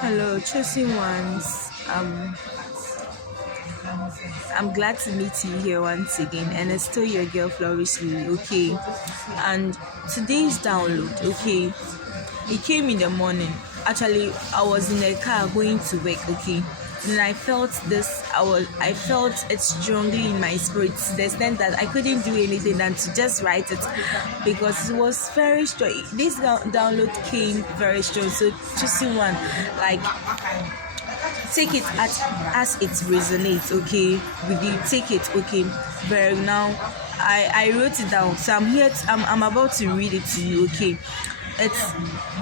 Hello, chosen ones. I'm glad to meet you here once again, and it's still your girl Flourish Lily, okay? And today's download, okay? It came in the morning. Actually, I was in a car going to work, okay? And I felt this. I felt it strongly in my spirit to the extent that I couldn't do anything than to just write it because it was very strong. This download came very strong. So choosing one, like take it as it resonates, okay, with you. Take it, okay. But now I wrote it down, so I'm about to read it to you, okay. It's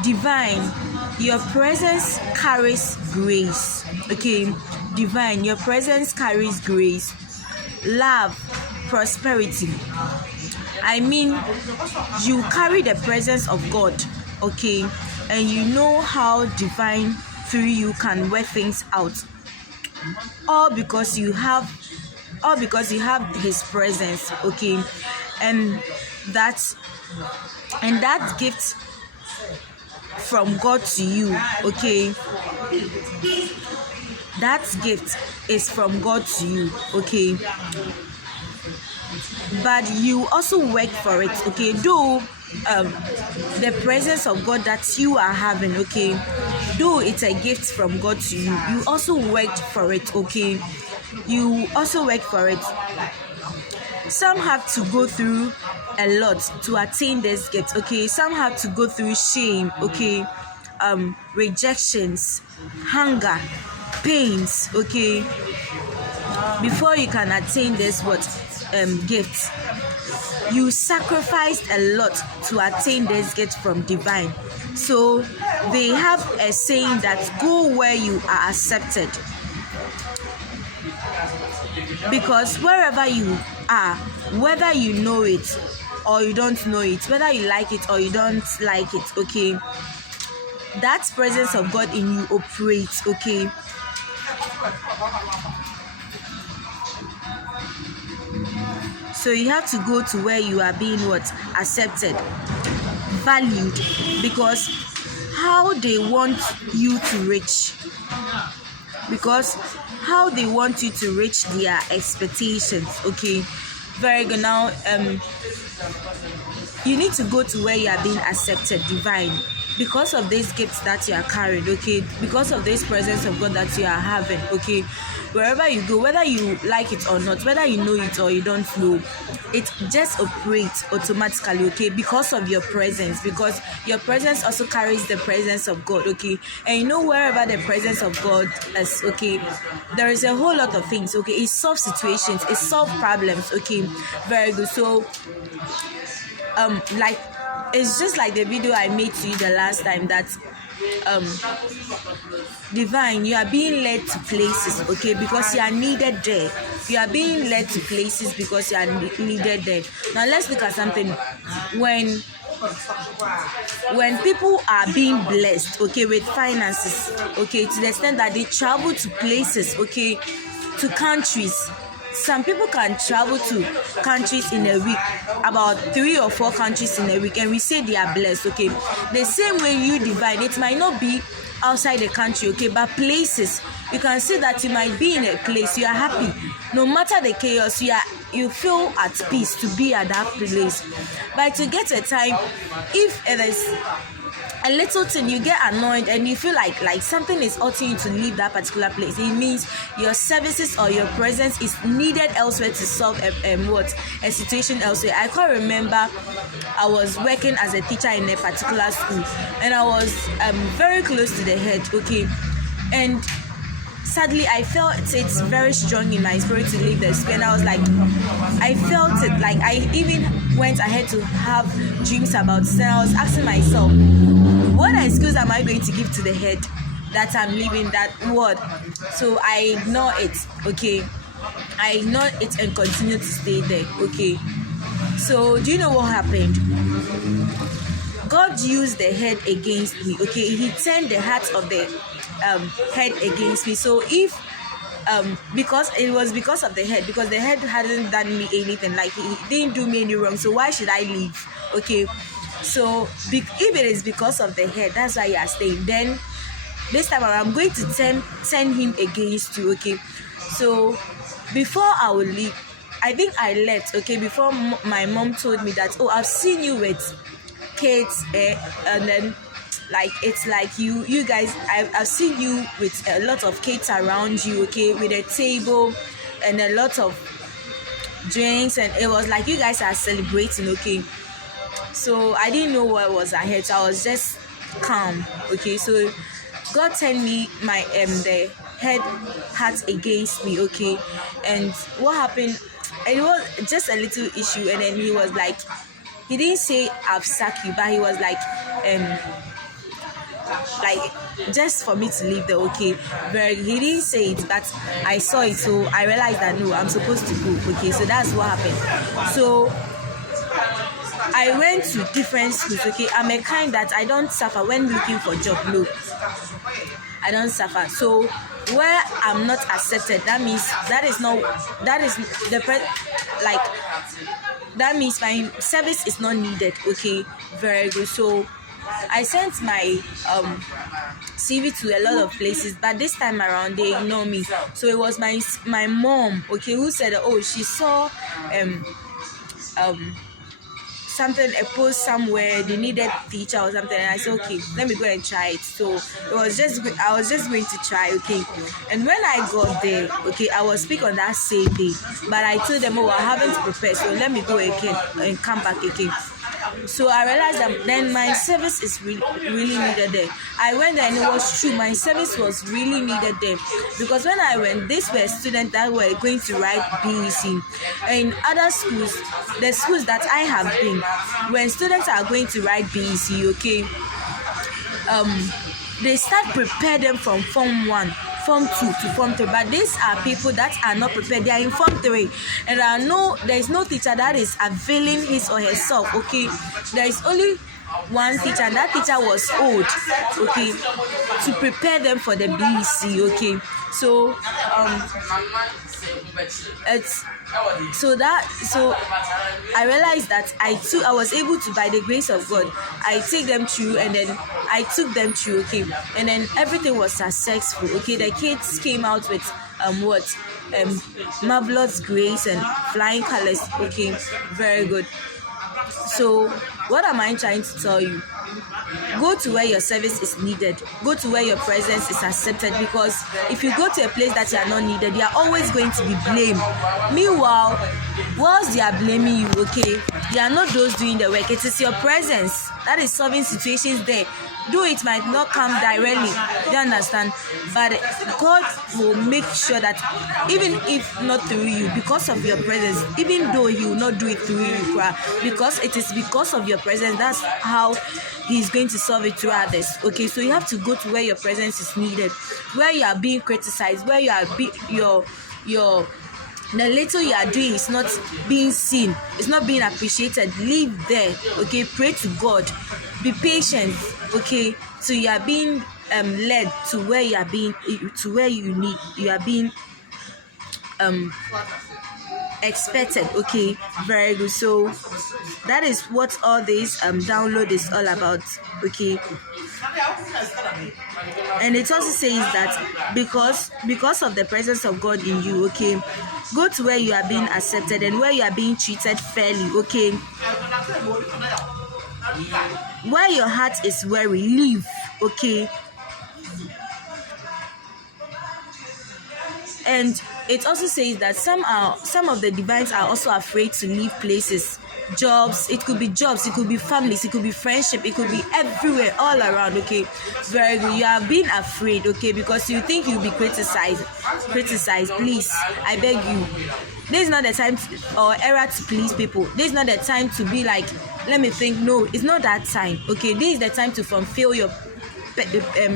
divine. Your presence carries grace, okay. Divine, your presence carries grace, love, prosperity. I mean, you carry the presence of God, okay, and you know how divine through you can work things out. All because you have his presence, okay, and that gift from God to you, okay. That gift is from God to you, okay. But you also work for it, okay. Though the presence of God that you are having, okay, though it's a gift from God to you, you also worked for it, okay. You also work for it. Some have to go through a lot to attain this gift, okay. Some have to go through shame, okay, rejections, hunger, pains, okay, before you can attain this gift. You sacrificed a lot to attain this gift from divine. So they have a saying that go where you are accepted, because wherever you are, whether you know it or you don't know it, whether you like it or you don't like it, okay, that presence of God in you operates, okay. So you have to go to where you are being accepted, valued, because how they want you to reach, because how they want you to reach their expectations, okay. Very good. Now you need to go to where you are being accepted, divine, because of these gifts that you are carrying, okay, because of this presence of God that you are having, okay. Wherever you go, whether you like it or not, whether you know it or you don't know, it just operates automatically, okay, because of your presence, because your presence also carries the presence of God, okay. And you know, wherever the presence of God is, okay, there is a whole lot of things, okay. It solves situations, it solves problems, okay. Very good. So like, it's just like the video I made to you the last time, that divine, you are being led to places, okay, because you are needed there. You are being led to places because you are needed there. Now let's look at something. When people are being blessed, okay, with finances, okay, to the extent that they travel to places, okay, to countries. Some people can travel to countries in a week, about 3 or 4 countries in a week, and we say they are blessed, okay. The same way you divine, it might not be outside the country, okay, but places, you can see that you might be in a place, you are happy, no matter the chaos, you feel at peace to be at that place. But to get a time, if it is a little thing, you get annoyed and you feel like something is urging you to leave that particular place, it means your services or your presence is needed elsewhere to solve a situation elsewhere. I can't remember, I was working as a teacher in a particular school, and I was very close to the head, okay, and sadly I felt it's very strong in my spirit to leave the school, and I was like, I felt it, like I even went ahead to have dreams about it. I was asking myself, what excuse am I going to give to the head that I'm leaving that word? So I ignore it, okay. I ignore it and continue to stay there, okay. So do you know what happened? God used the head against me, okay. He turned the heart of the head against me. So if because it was because of the head, because the head hadn't done me anything, like he didn't do me any wrong, so why should I leave, okay. So if it is because of the head, that's why you are staying, then this time around I'm going to turn him against you. Okay, so before I will leave, I think I left, okay, before my mom told me that, oh, I've seen you with kids, and then like it's like you guys, I've seen you with a lot of kids around you, okay, with a table and a lot of drinks, and it was like you guys are celebrating, okay. So I didn't know what was ahead, so I was just calm, okay. So God turned me my the heart against me, okay. And what happened, it was just a little issue, and then he was like, he didn't say I've sacked you, but he was like just for me to leave there, okay. But he didn't say it, but I saw it, so I realized that no, I'm supposed to go, okay. So that's what happened. So I went to different schools, okay. I'm a kind that I don't suffer when looking for job. No, I don't suffer. So where I'm not accepted, that means that is that means my service is not needed, okay. Very good. So I sent my CV to a lot of places, but this time around they ignore me. So it was my mom, okay, who said, oh, she saw something, a post somewhere, they needed teacher or something, and I said, okay, let me go and try it. So I was just going to try, okay. And when I got there, okay, I was speak on that same day, but I told them, oh, I haven't prepared, so let me go again and come back again. So I realized that then my service is really needed there. I went there and it was true, my service was really needed there, because when I went, these were students that were going to write BEC. In other schools, the schools that I have been, when students are going to write BEC, okay, they start prepare them from Form 1, Form 2 to Form 3, but these are people that are not prepared. They are in Form 3, and there is no teacher that is availing his or herself, okay. There is only one teacher, and that teacher was old, okay, to prepare them for the BEC, okay. So so I realized that I was able to, by the grace of God, I take them through, and then I took them through, okay, and then everything was successful, okay. The kids came out with marvelous grace and flying colors, okay. Very good. So what am I trying to tell you? Go to where your service is needed. Go to where your presence is accepted, because if you go to a place that you are not needed, you are always going to be blamed. Meanwhile, whilst they are blaming you, okay, they are not those doing the work. It is your presence that is solving situations there. Though it might not come directly, you understand, but God will make sure that even if not through you, because of your presence, even though He will not do it through you, because it is because of your presence, that's how He is going to solve it through others, okay. So you have to go to where your presence is needed, where you are being criticized, where you are the little you are doing is not being seen, it's not being appreciated. Live there, okay. Pray to God, be patient, okay. So you are being led to where you are being, to where you are being expected, okay. Very good. So that is what all this download is all about, okay. And it also says that because of the presence of God in you, okay, go to where you are being accepted and where you are being treated fairly, okay. Where your heart is weary, leave, okay. And it also says that some of the divines are also afraid to leave places, jobs. It could be jobs, it could be families, it could be friendship, it could be everywhere, all around, okay. Very good. You are being afraid, okay, because you think you'll be criticized. Please, I beg you. This is not the time or era to please people. This is not the time to be like, let me think. No, it's not that time, okay. This is the time to fulfill your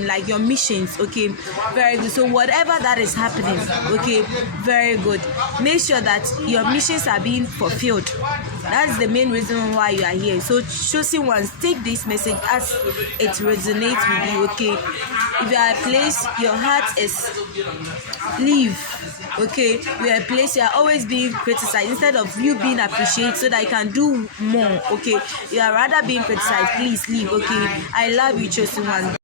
like your missions, okay. Very good. So whatever that is happening, okay, very good, make sure that your missions are being fulfilled. That's the main reason why you are here. So choosing ones, take this message as it resonates with you, okay. If you are a place your heart is, leave, okay. You are a place you are always being criticized instead of you being appreciated so that you can do more, okay. You are rather being criticized, please leave, okay. I love you, chosen one.